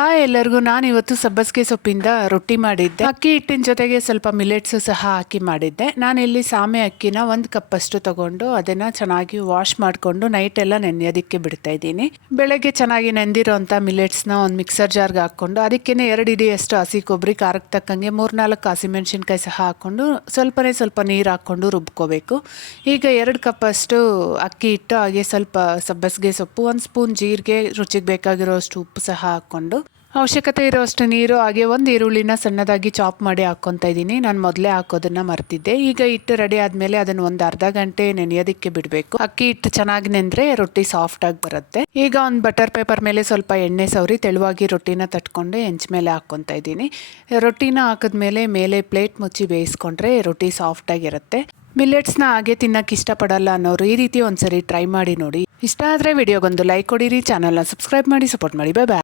Hi ಎಲ್ಲರಿಗೂ, ನಾನು ಇವತ್ತು ಸಬ್ಬಸಿಗೆ ಸೊಪ್ಪಿಂದ ರೊಟ್ಟಿ ಮಾಡಿದ್ದೆ. ಅಕ್ಕಿ ಹಿಟ್ಟಿನ ಜೊತೆಗೆ ಸ್ವಲ್ಪ ಮಿಲೆಟ್ಸ್ ಸಹ ಹಾಕಿ ಮಾಡಿದ್ದೆ. ನಾನಿಲ್ಲಿ ಸಾಮೆ ಅಕ್ಕಿನ 1 ಕಪ್ ಅಷ್ಟು ತಗೊಂಡು ಅದನ್ನ ಚೆನ್ನಾಗಿ ವಾಶ್ ಮಾಡಿಕೊಂಡು ನೈಟ್ ಎಲ್ಲ ನೆನೆಯೋದಕ್ಕೆ ಬಿಡ್ತಾ ಇದ್ದೀನಿ. ಬೆಳಗ್ಗೆ ಚೆನ್ನಾಗಿ ನೆಂದಿರೋಂಥ ಮಿಲೆಟ್ಸ್ನ ಒಂದು ಮಿಕ್ಸರ್ ಜಾರ್ಗೆ ಹಾಕ್ಕೊಂಡು ಅದಕ್ಕೇನೆ 2 ಹಿಡಿಯಷ್ಟು ಹಸಿ ಕೊಬ್ಬರಿ, ಖಾರಕ್ಕೆ ತಕ್ಕಂಗೆ 3-4 ಹಸಿಮೆಣಸಿನ್ಕಾಯಿ ಸಹ ಹಾಕ್ಕೊಂಡು ಸ್ವಲ್ಪ ನೀರು ಹಾಕ್ಕೊಂಡು ರುಬ್ಕೋಬೇಕು. ಈಗ 2 ಕಪ್ ಅಷ್ಟು ಅಕ್ಕಿ ಹಿಟ್ಟು, ಹಾಗೆ ಸ್ವಲ್ಪ ಸಬ್ಬಸಿಗೆ ಸೊಪ್ಪು, 1 ಸ್ಪೂನ್ ಜೀರಿಗೆ, ರುಚಿಗೆ ಬೇಕಾಗಿರೋಷ್ಟು ಉಪ್ಪು ಸಹ ಹಾಕ್ಕೊಂಡು ಅವಶ್ಯಕತೆ ಇರೋಷ್ಟು ನೀರು, ಹಾಗೆ 1 ಈರುಳ್ಳಿನ ಸಣ್ಣದಾಗಿ ಚಾಪ್ ಮಾಡಿ ಹಾಕ್ಕೊತಾ ಇದ್ದೀನಿ. ನಾನು ಮೊದಲೇ ಹಾಕೋದನ್ನ ಮರ್ತಿದ್ದೆ. ಈಗ ಹಿಟ್ಟು ರೆಡಿ ಆದಮೇಲೆ ಅದನ್ನು ಒಂದು ಅರ್ಧ ಗಂಟೆ ನೆನೆಯೋದಕ್ಕೆ ಬಿಡಬೇಕು. ಅಕ್ಕಿ ಹಿಟ್ಟು ಚೆನ್ನಾಗಿ ನೆಂದರೆ ರೊಟ್ಟಿ ಸಾಫ್ಟ್ ಆಗಿ ಬರುತ್ತೆ. ಈಗ ಒಂದು ಬಟರ್ ಪೇಪರ್ ಮೇಲೆ ಸ್ವಲ್ಪ ಎಣ್ಣೆ ಸವರಿ ತೆಳುವಾಗಿ ರೊಟ್ಟಿನ ತಟ್ಕೊಂಡು ಹೆಂಚ್ ಮೇಲೆ ಹಾಕ್ಕೊತಾ ಇದ್ದೀನಿ. ರೊಟ್ಟಿನ ಹಾಕಿದ್ಮೇಲೆ ಮೇಲೆ ಪ್ಲೇಟ್ ಮುಚ್ಚಿ ಬೇಯಿಸ್ಕೊಂಡ್ರೆ ರೊಟ್ಟಿ ಸಾಫ್ಟ್ ಆಗಿರುತ್ತೆ. ಮಿಲೆಟ್ಸ್ನ ಹಾಗೆ ತಿನ್ನಕ್ಕೆ ಇಷ್ಟಪಡಲ್ಲ ಅನ್ನೋರು ಈ ರೀತಿ ಒಂದ್ಸರಿ ಟ್ರೈ ಮಾಡಿ ನೋಡಿ. ಇಷ್ಟ ಆದರೆ ವಿಡಿಯೋಗೊಂದು ಲೈಕ್ ಕೊಡಿರಿ, ಚಾನಲ್ನ ಸಬ್ಸ್ಕ್ರೈಬ್ ಮಾಡಿ ಸಪೋರ್ಟ್ ಮಾಡಿ. ಬಾಯ್ ಬಾಯ್.